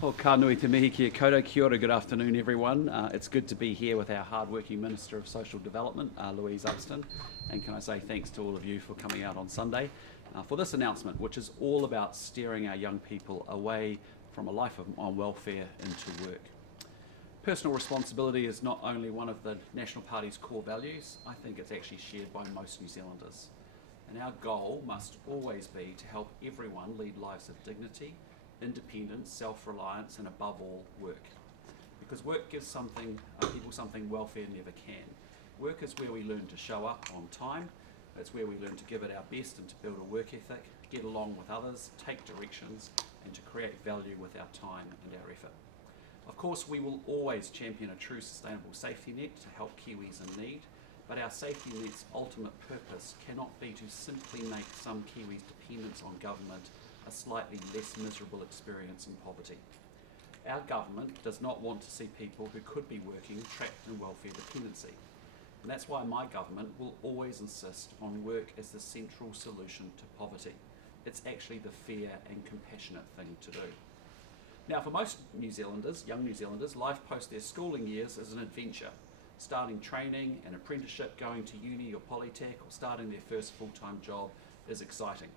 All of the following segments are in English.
Well, ka nui te mihi kia koutou, kia ora, good afternoon everyone. It's good to be here with our hard-working Minister of Social Development, Louise Upston, and can I say thanks to all of you for coming out on Sunday for this announcement, which is all about steering our young people away from a life on welfare into work. Personal responsibility is not only one of the National Party's core values, I think it's actually shared by most New Zealanders. And our goal must always be to help everyone lead lives of dignity, independence, self-reliance, and above all, work. Because work gives people something welfare never can. Work is where we learn to show up on time. It's where we learn to give it our best and to build a work ethic, get along with others, take directions, and to create value with our time and our effort. Of course, we will always champion a true sustainable safety net to help Kiwis in need, but our safety net's ultimate purpose cannot be to simply make some Kiwis' dependence on government a slightly less miserable experience in poverty. Our government does not want to see people who could be working trapped in welfare dependency. And that's why my government will always insist on work as the central solution to poverty. It's actually the fair and compassionate thing to do. Now, for most New Zealanders, young New Zealanders, life post their schooling years is an adventure. Starting training, an apprenticeship, going to uni or polytech, or starting their first full-time job is exciting.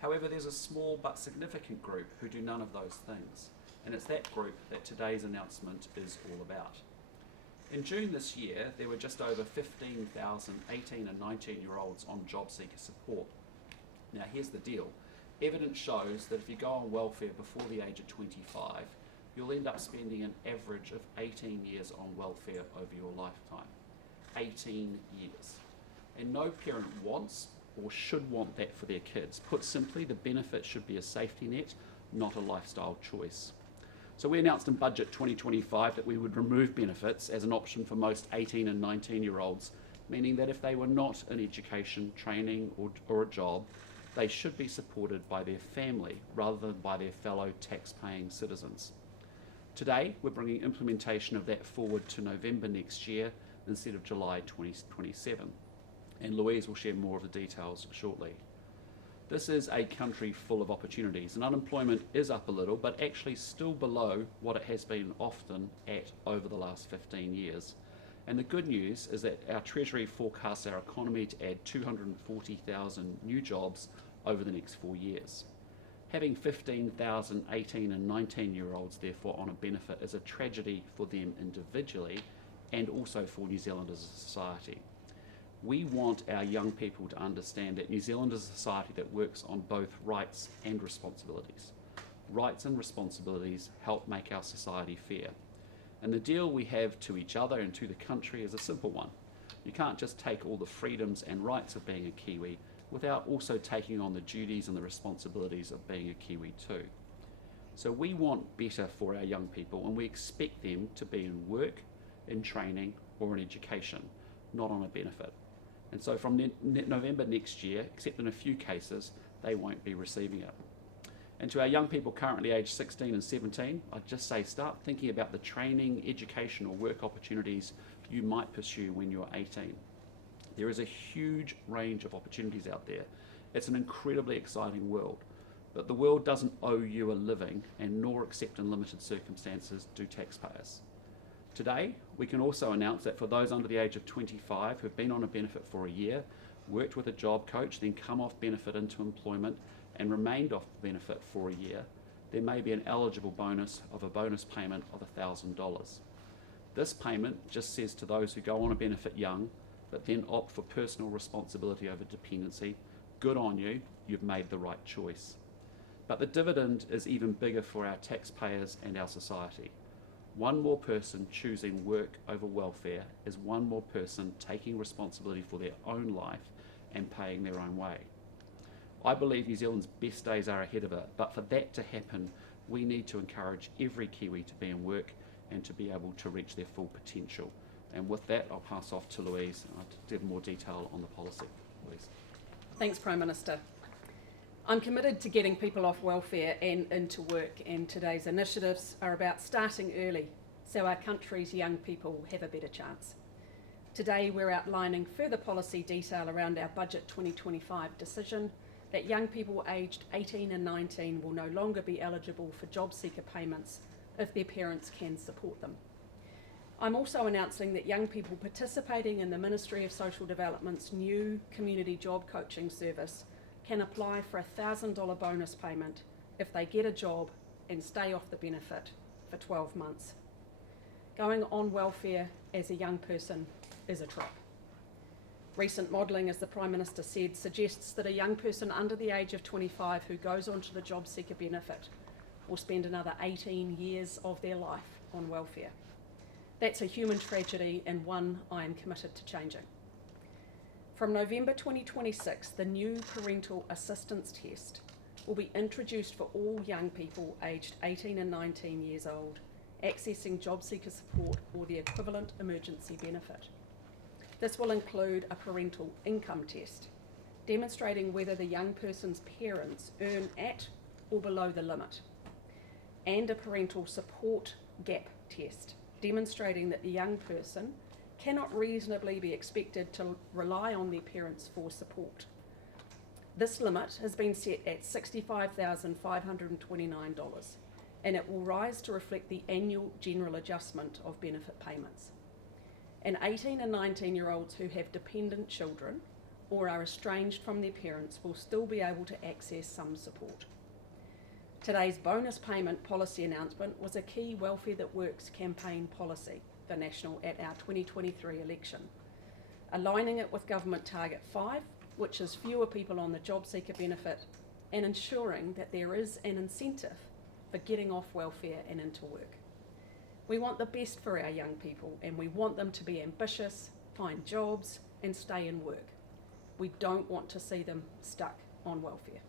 However, there's a small but significant group who do none of those things, and it's that group that today's announcement is all about. In June this year, there were just over 15,000 18 and 19-year-olds on Jobseeker support. Now, here's the deal. Evidence shows that if you go on welfare before the age of 25, you'll end up spending an average of 18 years on welfare over your lifetime. 18 years. And no parent wants or should want that for their kids. Put simply, the benefit should be a safety net, not a lifestyle choice. So we announced in Budget 2025 that we would remove benefits as an option for most 18 and 19-year-olds, meaning that if they were not in education, training or a job, they should be supported by their family rather than by their fellow tax-paying citizens. Today, we're bringing implementation of that forward to November next year instead of July 2027. And Louise will share more of the details shortly. This is a country full of opportunities, and unemployment is up a little, but actually still below what it has been often at over the last 15 years. And the good news is that our Treasury forecasts our economy to add 240,000 new jobs over the next 4 years. Having 15,000 18 and 19-year-olds therefore on a benefit is a tragedy for them individually and also for New Zealand as a society. We want our young people to understand that New Zealand is a society that works on both rights and responsibilities. Rights and responsibilities help make our society fair. And the deal we have to each other and to the country is a simple one. You can't just take all the freedoms and rights of being a Kiwi without also taking on the duties and the responsibilities of being a Kiwi too. So we want better for our young people, and we expect them to be in work, in training or in education, not on a benefit. And so from November next year, except in a few cases, they won't be receiving it. And to our young people currently aged 16 and 17, I'd just say start thinking about the training, education or work opportunities you might pursue when you're 18. There is a huge range of opportunities out there. It's an incredibly exciting world, but the world doesn't owe you a living, and nor, except in limited circumstances, do taxpayers. Today, we can also announce that for those under the age of 25 who've been on a benefit for a year, worked with a job coach, then come off benefit into employment and remained off benefit for a year, there may be an eligible bonus payment of $1,000. This payment just says to those who go on a benefit young, but then opt for personal responsibility over dependency, good on you, you've made the right choice. But the dividend is even bigger for our taxpayers and our society. One more person choosing work over welfare is one more person taking responsibility for their own life and paying their own way. I believe New Zealand's best days are ahead of it, but for that to happen, we need to encourage every Kiwi to be in work and to be able to reach their full potential. And with that, I'll pass off to Louise to give more detail on the policy. Louise. Thanks, Prime Minister. I'm committed to getting people off welfare and into work, and today's initiatives are about starting early so our country's young people have a better chance. Today we're outlining further policy detail around our Budget 2025 decision that young people aged 18 and 19 will no longer be eligible for Jobseeker payments if their parents can support them. I'm also announcing that young people participating in the Ministry of Social Development's new community job coaching service can apply for a $1,000 bonus payment if they get a job and stay off the benefit for 12 months. Going on welfare as a young person is a trip. Recent modelling, as the Prime Minister said, suggests that a young person under the age of 25 who goes onto the Jobseeker benefit will spend another 18 years of their life on welfare. That's a human tragedy and one I am committed to changing. From November 2026, the new parental assistance test will be introduced for all young people aged 18 and 19 years old, accessing Jobseeker support or the equivalent emergency benefit. This will include a parental income test, demonstrating whether the young person's parents earn at or below the limit, and a parental support gap test, demonstrating that the young person cannot reasonably be expected to rely on their parents for support. This limit has been set at $65,529, and it will rise to reflect the annual general adjustment of benefit payments. And 18 and 19-year-olds who have dependent children or are estranged from their parents will still be able to access some support. Today's bonus payment policy announcement was a key Welfare That Works campaign policy for National at our 2023 election, aligning it with Government Target 5, which is fewer people on the Jobseeker benefit, and ensuring that there is an incentive for getting off welfare and into work. We want the best for our young people, and we want them to be ambitious, find jobs, and stay in work. We don't want to see them stuck on welfare.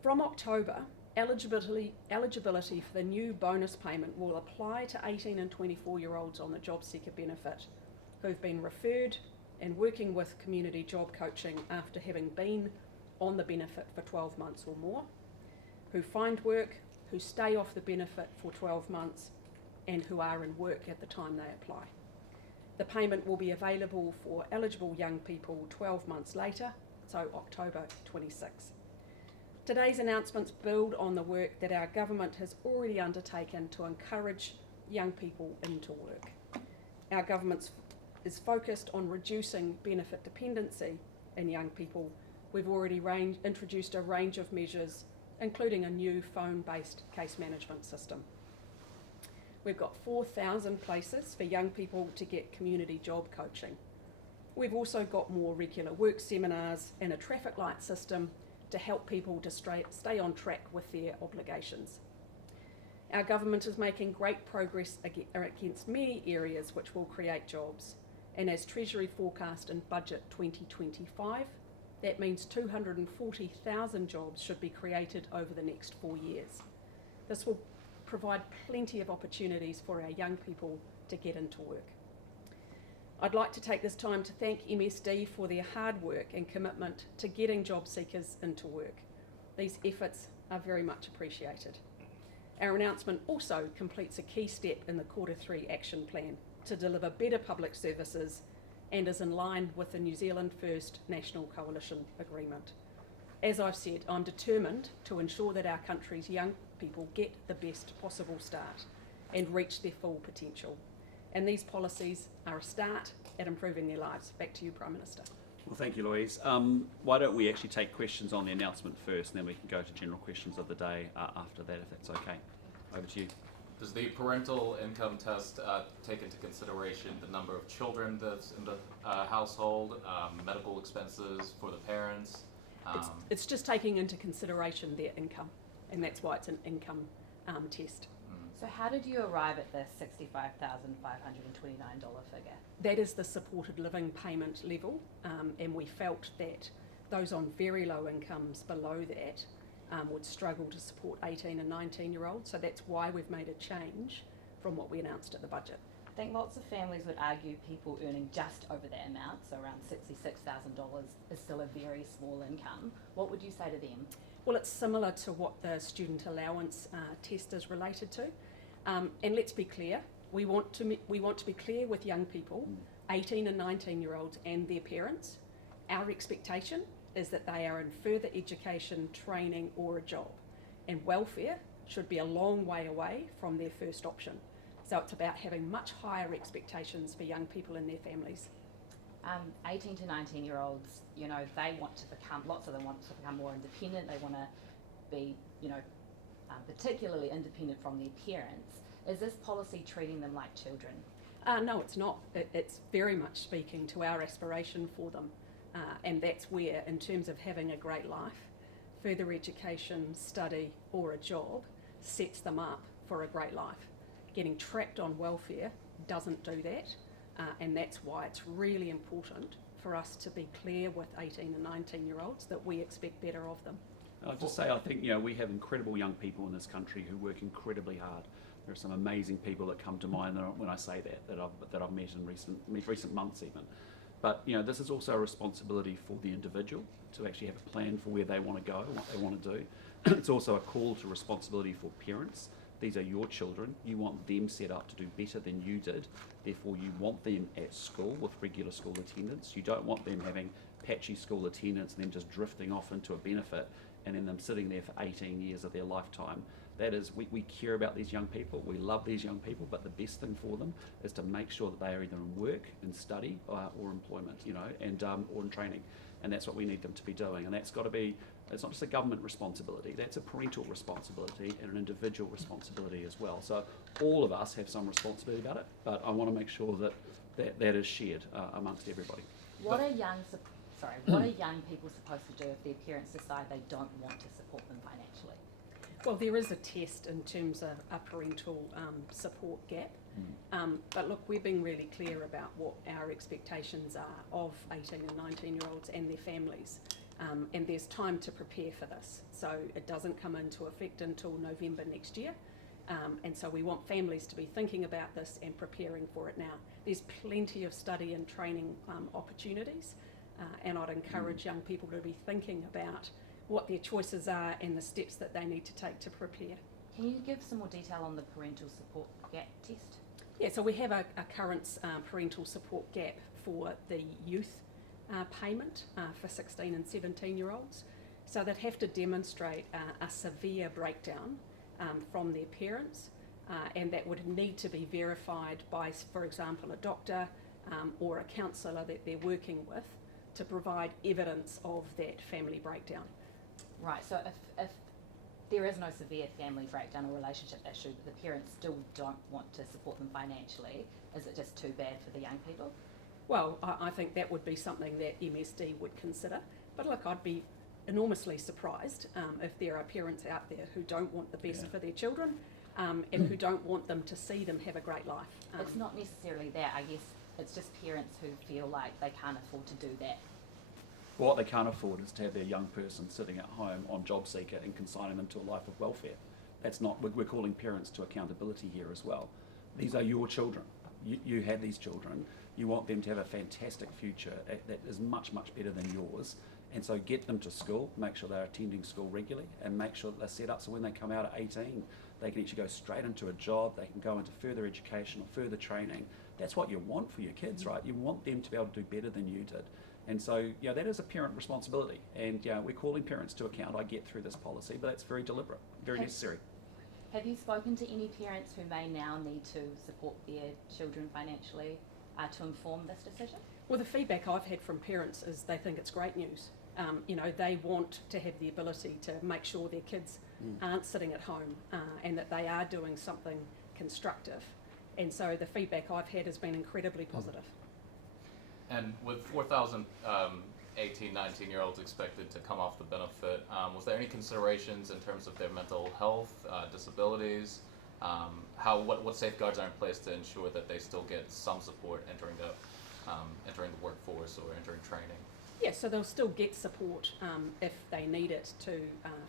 From October, eligibility for the new bonus payment will apply to 18 and 24-year-olds on the Jobseeker benefit who've been referred and working with community job coaching after having been on the benefit for 12 months or more, who find work, who stay off the benefit for 12 months, and who are in work at the time they apply. The payment will be available for eligible young people 12 months later, so October 26. Today's announcements build on the work that our government has already undertaken to encourage young people into work. Our government is focused on reducing benefit dependency in young people. We've already introduced a range of measures, including a new phone-based case management system. We've got 4,000 places for young people to get community job coaching. We've also got more regular work seminars and a traffic light system to help people to stay on track with their obligations. Our government is making great progress against many areas which will create jobs, and as Treasury forecast in Budget 2025, that means 240,000 jobs should be created over the next 4 years. This will provide plenty of opportunities for our young people to get into work. I'd like to take this time to thank MSD for their hard work and commitment to getting job seekers into work. These efforts are very much appreciated. Our announcement also completes a key step in the Q3 action plan to deliver better public services and is in line with the New Zealand First National Coalition Agreement. As I've said, I'm determined to ensure that our country's young people get the best possible start and reach their full potential. And these policies are a start at improving their lives. Back to you, Prime Minister. Well, thank you, Louise. Why don't we actually take questions on the announcement first, and then we can go to general questions of the day after that, if that's okay. Over to you. Does the parental income test take into consideration the number of children that's in the household, medical expenses for the parents? It's just taking into consideration their income, and that's why it's an income test. So how did you arrive at the $65,529 figure? That is the supported living payment level, and we felt that those on very low incomes below that would struggle to support 18 and 19-year-olds, so that's why we've made a change from what we announced at the budget. I think lots of families would argue people earning just over that amount, so around $66,000, is still a very small income. What would you say to them? Well, it's similar to what the student allowance test is related to. And let's be clear, we want to be clear with young people, 18 and 19-year-olds and their parents. Our expectation is that they are in further education, training or a job. And welfare should be a long way away from their first option. So it's about having much higher expectations for young people and their families. 18 to 19-year-olds, you know, they want to become, lots of them want to become more independent. They want to be, you know, particularly independent from their parents. Is this policy treating them like children? No, it's not. It's very much speaking to our aspiration for them. And that's where, in terms of having a great life, further education, study or a job sets them up for a great life. Getting trapped on welfare doesn't do that. And that's why it's really important for us to be clear with 18 and 19-year-olds that we expect better of them. I'll just say, I think, you know, we have incredible young people in this country who work incredibly hard. There are some amazing people that come to mind when I say that I've met in recent months even. But, you know, this is also a responsibility for the individual to actually have a plan for where they want to go and what they want to do. It's also a call to responsibility for parents. These are your children. You want them set up to do better than you did. Therefore, you want them at school with regular school attendance. You don't want them having patchy school attendance and then just drifting off into a benefit and then them sitting there for 18 years of their lifetime. That is, we care about these young people. We love these young people, but the best thing for them is to make sure that they are either in work, in study, or employment, you know, and or in training. And that's what we need them to be doing. And that's got to be, it's not just a government responsibility, that's a parental responsibility and an individual responsibility as well. So all of us have some responsibility about it, but I want to make sure that is shared amongst everybody. What are young people supposed to do if their parents decide they don't want to support them financially? Well, there is a test in terms of a parental support gap. But look, we're being really clear about what our expectations are of 18 and 19-year-olds and their families. And there's time to prepare for this. So it doesn't come into effect until November next year. And so we want families to be thinking about this and preparing for it now. There's plenty of study and training opportunities. And I'd encourage young people to be thinking about what their choices are and the steps that they need to take to prepare. Can you give some more detail on the parental support gap test? Yeah, so we have a current parental support gap for the youth payment for 16 and 17-year-olds. So they'd have to demonstrate a severe breakdown from their parents, and that would need to be verified by, for example, a doctor or a counsellor that they're working with to provide evidence of that family breakdown. Right, so if there is no severe family breakdown or relationship issue, but the parents still don't want to support them financially, is it just too bad for the young people? Well, I think that would be something that MSD would consider. But look, I'd be enormously surprised if there are parents out there who don't want the best for their children and who don't want them to see them have a great life. It's not necessarily that, I guess it's just parents who feel like they can't afford to do that. What they can't afford is to have their young person sitting at home on Jobseeker and consigning them to a life of welfare. That's not, we're calling parents to accountability here as well. These are your children. You have these children. You want them to have a fantastic future that is much, much better than yours. And so get them to school, make sure they're attending school regularly, and make sure that they're set up so when they come out at 18, they can actually go straight into a job, they can go into further education or further training. That's what you want for your kids, right? You want them to be able to do better than you did. And so, yeah, that is a parent responsibility. And yeah, we're calling parents to account, I get through this policy, but it's very deliberate, very necessary. Have you spoken to any parents who may now need to support their children financially to inform this decision? Well, the feedback I've had from parents is they think it's great news. You know, they want to have the ability to make sure their kids aren't sitting at home and that they are doing something constructive. And so the feedback I've had has been incredibly positive. And with 4,000 18, 19-year-olds expected to come off the benefit, was there any considerations in terms of their mental health, disabilities? What safeguards are in place to ensure that they still get some support entering the workforce or entering training? Yeah, so they'll still get support if they need it to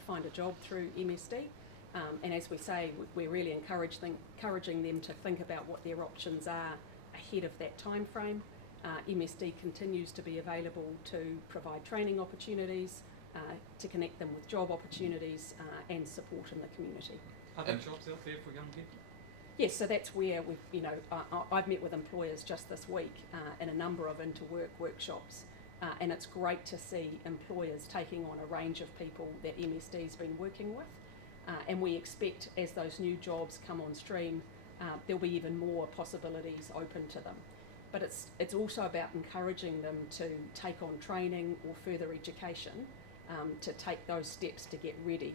find a job through MSD. And as we say, we're really encouraging them to think about what their options are ahead of that time frame. MSD continues to be available to provide training opportunities, to connect them with job opportunities and support in the community. Are there jobs out there for young people? Yes, so that's where I've met with employers just this week in a number of interwork workshops and it's great to see employers taking on a range of people that MSD's been working with, and we expect as those new jobs come on stream, there'll be even more possibilities open to them. But it's also about encouraging them to take on training or further education to take those steps to get ready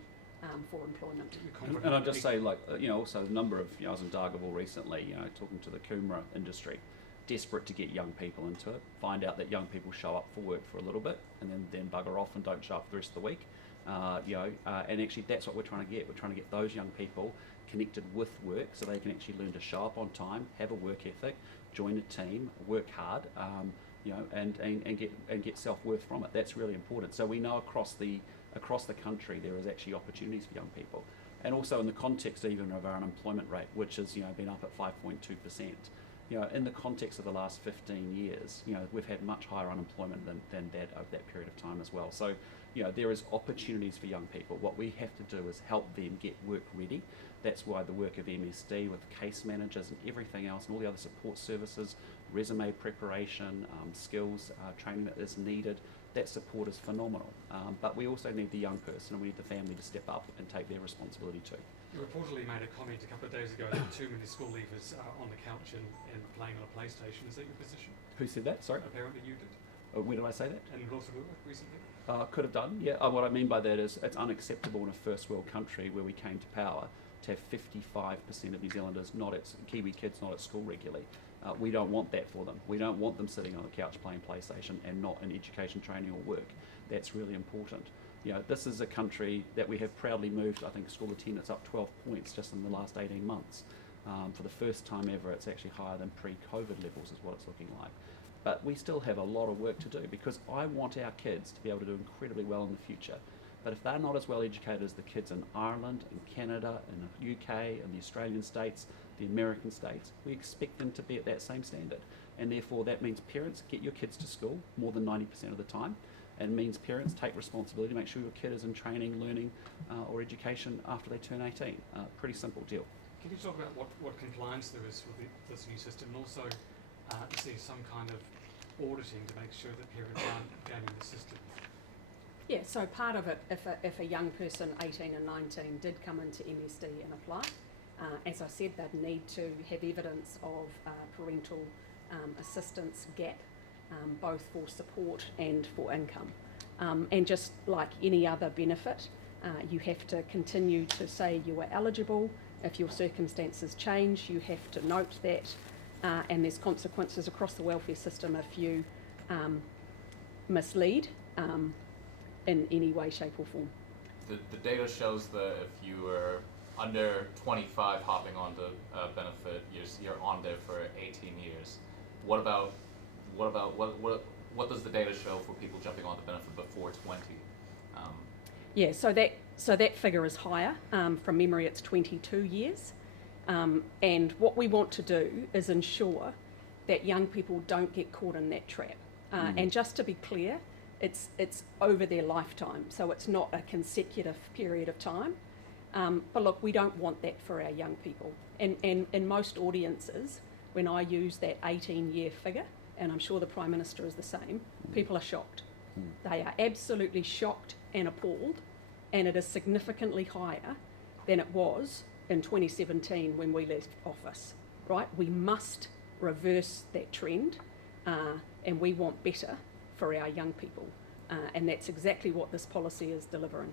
for employment. And I'd just say, also a number of, I was in Dargaville recently, talking to the Coomera industry, desperate to get young people into it, find out that young people show up for work for a little bit and then bugger off and don't show up for the rest of the week. And actually that's what we're trying to get. We're trying to get those young people connected with work so they can actually learn to show up on time, have a work ethic, join a team, work hard, and get self-worth from it. That's really important. So we know across the country there is actually opportunities for young people. And also in the context even of our unemployment rate, which has been up at 5.2%. In the context of the last 15 years, we've had much higher unemployment than that over that period of time as well. So, there is opportunities for young people. What we have to do is help them get work ready. That's why the work of MSD with case managers and everything else and all the other support services, resume preparation, skills, training that is needed, that support is phenomenal. But we also need the young person and we need the family to step up and take their responsibility too. You reportedly made a comment a couple of days ago that too many school leavers are on the couch and playing on a PlayStation. Is that your position? Who said that? Sorry? Apparently you did. Where did I say that? And Rotorua recently? Could have done, yeah. What I mean by that is it's unacceptable in a first world country where we came to power to have 55% of New Zealanders, Kiwi kids, not at school regularly. We don't want that for them. We don't want them sitting on the couch playing PlayStation and not in education, training or work. That's really important. This is a country that we have proudly moved, I think, school attendance up 12 points just in the last 18 months. For the first time ever, it's actually higher than pre-COVID levels is what it's looking like. But we still have a lot of work to do because I want our kids to be able to do incredibly well in the future. But if they're not as well educated as the kids in Ireland, in Canada, in the UK, in the Australian states, the American states, we expect them to be at that same standard. And therefore that means parents, get your kids to school more than 90% of the time. And means parents take responsibility to make sure your kid is in training, learning or education after they turn 18. Pretty simple deal. Can you talk about what compliance there is with this new system and also see some kind of auditing to make sure that parents aren't gaming the system? Yeah, so part of it, if a young person, 18 and 19, did come into MSD and apply, as I said, they'd need to have evidence of parental assistance gap, both for support and for income. And just like any other benefit, you have to continue to say you are eligible. If your circumstances change, you have to note that, and there's consequences across the welfare system if you mislead in any way, shape or form. The data shows that if you were under 25 hopping on the benefit, you're on there for 18 years. What does the data show for people jumping on the benefit before 20? Yeah, so that figure is higher. From memory, it's 22 years. And what we want to do is ensure that young people don't get caught in that trap. And just to be clear, it's over their lifetime, so it's not a consecutive period of time. But look, we don't want that for our young people. And in most audiences, when I use that 18-year figure, and I'm sure the Prime Minister is the same, people are shocked. They are absolutely shocked and appalled, and it is significantly higher than it was in 2017 when we left office, right? We must reverse that trend, and we want better for our young people, and that's exactly what this policy is delivering.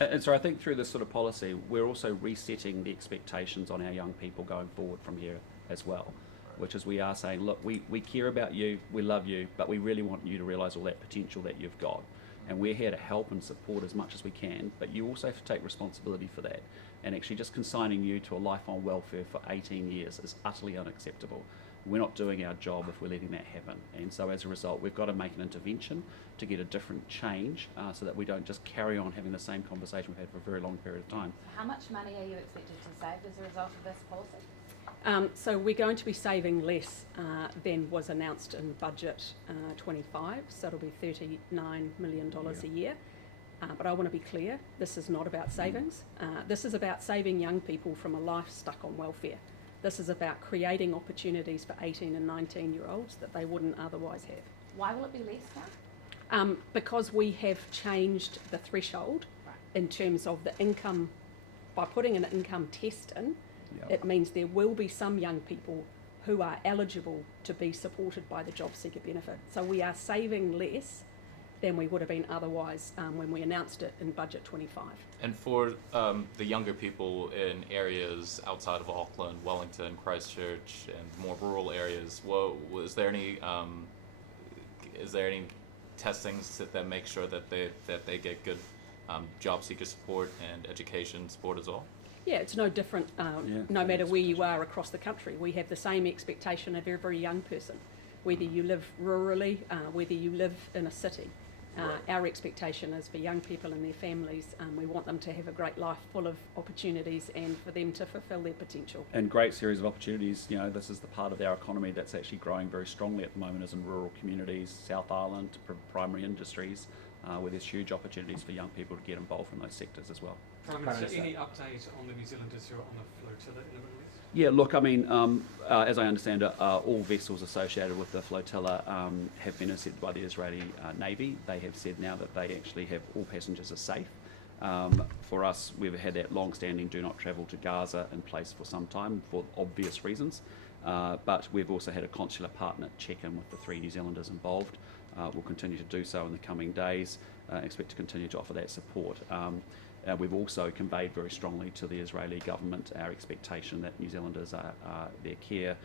And so I think through this sort of policy, we're also resetting the expectations on our young people going forward from here as well, which is we are saying, look, we care about you, we love you, but we really want you to realise all that potential that you've got. And we're here to help and support as much as we can, but you also have to take responsibility for that. And actually just consigning you to a life on welfare for 18 years is utterly unacceptable. We're not doing our job if we're letting that happen. And so as a result, we've got to make an intervention to get a different change so that we don't just carry on having the same conversation we've had for a very long period of time. How much money are you expected to save as a result of this policy? So we're going to be saving less than was announced in budget 25, so it'll be $39 million a year. But I want to be clear, this is not about savings. This is about saving young people from a life stuck on welfare. This is about creating opportunities for 18 and 19-year-olds that they wouldn't otherwise have. Why will it be less now? Because we have changed the threshold in terms of the income. By putting an income test in, it means there will be some young people who are eligible to be supported by the Jobseeker benefit. So we are saving less than we would have been otherwise when we announced it in Budget 25. And for the younger people in areas outside of Auckland, Wellington, Christchurch, and more rural areas, is there any testings that make sure that they get good job seeker support and education support as well? Yeah, it's no different no matter where you are across the country. We have the same expectation of every young person, whether you live rurally, whether you live in a city. Our expectation is for young people and their families, we want them to have a great life full of opportunities and for them to fulfil their potential. And great series of opportunities. You know, this is the part of our economy that's actually growing very strongly at the moment, is in rural communities, South Island, primary industries, where there's huge opportunities for young people to get involved in those sectors as well. Prime Minister, any update on the New Zealanders who are on the flotilla in the Middle East? Yeah, look, I mean, as I understand it, all vessels associated with the flotilla have been intercepted by the Israeli Navy. They have said now that they actually have all passengers are safe. For us, we've had that long-standing do not travel to Gaza in place for some time for obvious reasons, but we've also had a consular partner check in with the 3 New Zealanders involved. We'll continue to do so in the coming days, expect to continue to offer that support. We've also conveyed very strongly to the Israeli government our expectation that New Zealanders their care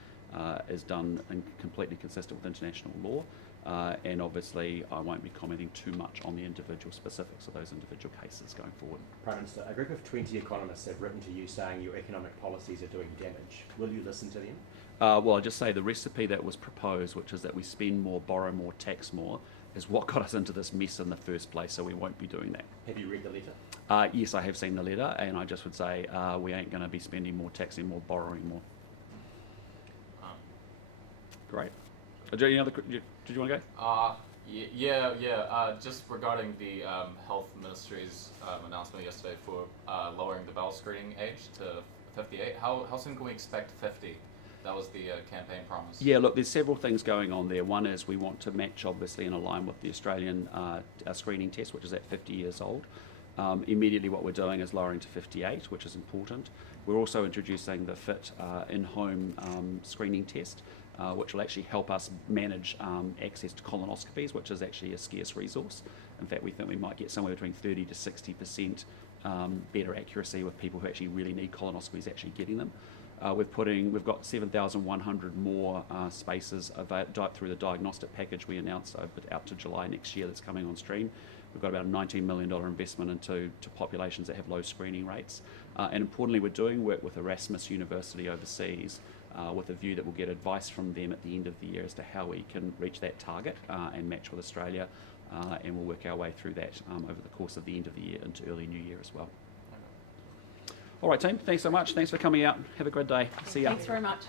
is done and completely consistent with international law, and obviously I won't be commenting too much on the individual specifics of those individual cases going forward. Prime Minister, a group of 20 economists have written to you saying your economic policies are doing damage. Will you listen to them? Well, I'll just say the recipe that was proposed, which is that we spend more, borrow more, tax more, is what got us into this mess in the first place, so we won't be doing that. Have you read the letter? Yes, I have seen the letter, and I just would say we ain't going to be spending more, taxing more, borrowing more. Great. Did you want to go? Just regarding the Health Ministry's announcement yesterday for lowering the bowel screening age to 58, how soon can we expect 50? That was the campaign promise. Yeah, look, there's several things going on there. One is we want to match, obviously, and align with the Australian screening test, which is at 50 years old. Immediately what we're doing is lowering to 58, which is important. We're also introducing the FIT in-home screening test, which will actually help us manage access to colonoscopies, which is actually a scarce resource. In fact, we think we might get somewhere between 30 to 60% better accuracy with people who actually really need colonoscopies actually getting them. We've got 7,100 more spaces through the diagnostic package we announced out to July next year that's coming on stream. We've got about a $19 million investment into populations that have low screening rates. And importantly, we're doing work with Erasmus University overseas with a view that we'll get advice from them at the end of the year as to how we can reach that target and match with Australia. And we'll work our way through that over the course of the end of the year into early new year as well. All right, team, thanks so much. Thanks for coming out. Have a great day. See ya. Thanks very much.